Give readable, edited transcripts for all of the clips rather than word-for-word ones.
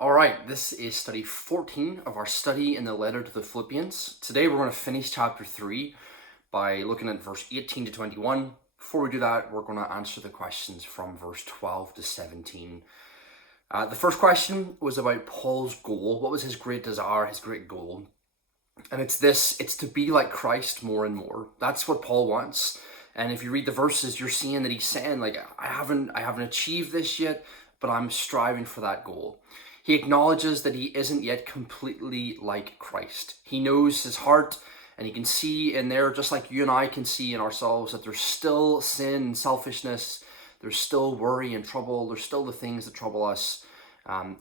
All right, this is study 14 of our study in the letter to the Philippians. Today we're going to finish chapter 3 by looking at verse 18 to 21. Before we do that, we're going to answer the questions from verse 12 to 17. The first question was about Paul's goal. What was his great desire, his great goal? And it's to be like Christ more and more. That's what Paul wants. And if you read the verses, you're seeing that he's saying, like, I haven't achieved this yet, but I'm striving for that goal. He acknowledges that he isn't yet completely like Christ. He knows his heart, and he can see in there, just like you and I can see in ourselves, that there's still sin, selfishness, there's still worry and trouble, there's still the things that trouble us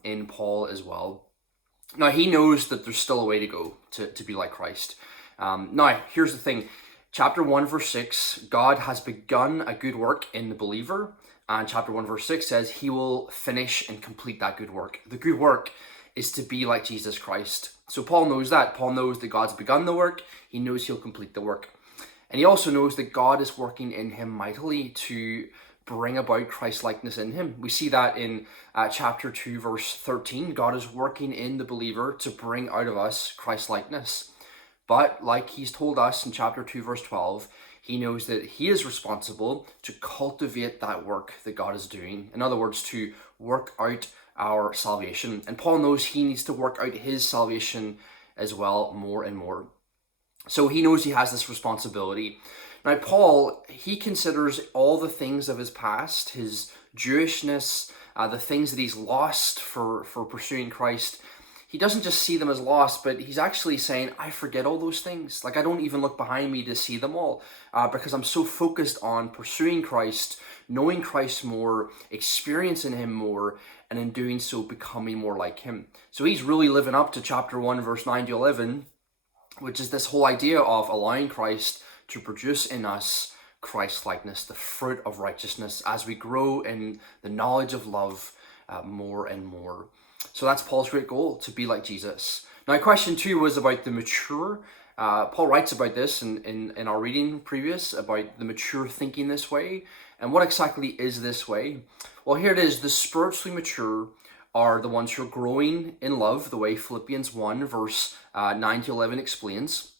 in Paul as well. Now, he knows that there's still a way to go to be like Christ. Now, here's the thing. Chapter 1, verse 6, God has begun a good work in the believer. And chapter 1, verse 6 says, he will finish and complete that good work. The good work is to be like Jesus Christ. So Paul knows that. Paul knows that God's begun the work. He knows he'll complete the work. And he also knows that God is working in him mightily to bring about Christ-likeness in him. We see that in chapter 2, verse 13. God is working in the believer to bring out of us Christ-likeness. But like he's told us in chapter 2, verse 12, he knows that he is responsible to cultivate that work that God is doing. In other words, to work out our salvation. And Paul knows he needs to work out his salvation as well more and more. So he knows he has this responsibility. Now, Paul, he considers all the things of his past, his Jewishness, the things that he's lost for pursuing Christ. He doesn't just see them as lost, but he's actually saying, I forget all those things. Like, I don't even look behind me to see them all because I'm so focused on pursuing Christ, knowing Christ more, experiencing him more, and in doing so, becoming more like him. So he's really living up to chapter 1, verse 9 to 11, which is this whole idea of allowing Christ to produce in us Christ-likeness, the fruit of righteousness, as we grow in the knowledge of love more and more. So that's Paul's great goal, to be like Jesus. Now, question 2 was about the mature. Paul writes about this in our reading previous, about the mature thinking this way. And what exactly is this way? Well, here it is. The spiritually mature are the ones who are growing in love, the way Philippians 1, verse 9 to 11 explains.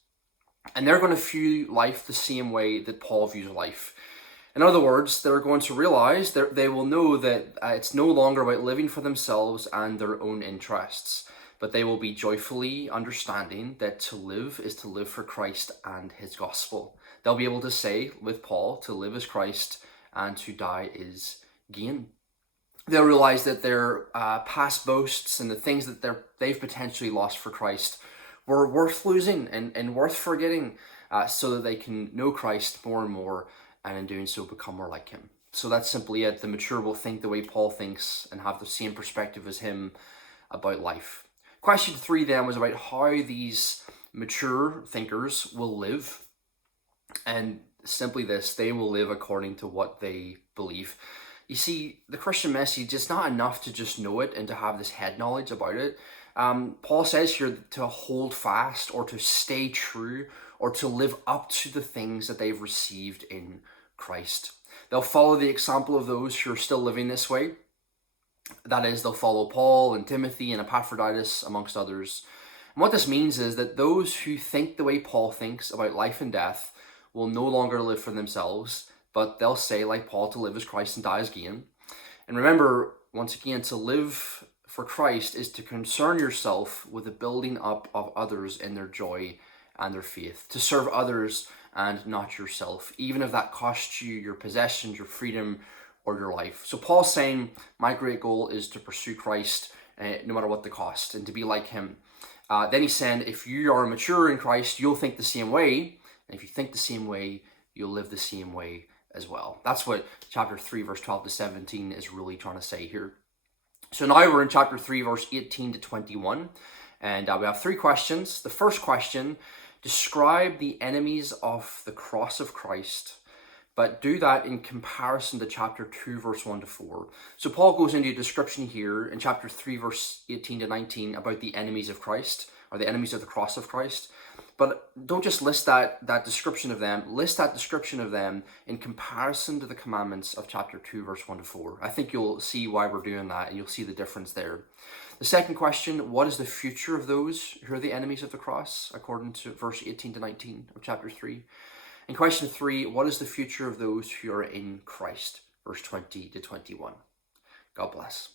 And they're going to view life the same way that Paul views life. In other words, they're going to realize that they will know that it's no longer about living for themselves and their own interests, but they will be joyfully understanding that to live is to live for Christ and his gospel. They'll be able to say with Paul, to live is Christ and to die is gain. They'll realize that their past boasts and the things that they've potentially lost for Christ were worth losing and worth forgetting so that they can know Christ more and more, and in doing so become more like him. So that's simply it. The mature will think the way Paul thinks and have the same perspective as him about life. Question 3 then was about how these mature thinkers will live. And simply this, they will live according to what they believe. You see, the Christian message, it's not enough to just know it and to have this head knowledge about it. Paul says here to hold fast or to stay true or to live up to the things that they've received in Christ. They'll follow the example of those who are still living this way. That is, they'll follow Paul and Timothy and Epaphroditus, amongst others. And what this means is that those who think the way Paul thinks about life and death will no longer live for themselves, but they'll say, like Paul, to live as Christ and die as gain. And remember, once again, to live for Christ is to concern yourself with the building up of others in their joy and their faith, to serve others and not yourself, even if that costs you your possessions, your freedom, or your life. So Paul's saying, my great goal is to pursue Christ no matter what the cost, and to be like him. Then he's saying, if you are mature in Christ, you'll think the same way, and if you think the same way, you'll live the same way as well. That's what chapter 3, verse 12 to 17 is really trying to say here. So now we're in chapter 3, verse 18 to 21, and we have 3 questions. The first question, describe the enemies of the cross of Christ, but do that in comparison to chapter 2, verse 1 to 4. So Paul goes into a description here in chapter 3, verse 18 to 19 about the enemies of Christ, or the enemies of the cross of Christ. But don't just list that description of them. List that description of them in comparison to the commandments of chapter 2, verse 1 to 4. I think you'll see why we're doing that, and you'll see the difference there. The second question, what is the future of those who are the enemies of the cross, according to verse 18 to 19 of chapter 3? And question 3, what is the future of those who are in Christ, verse 20 to 21? God bless.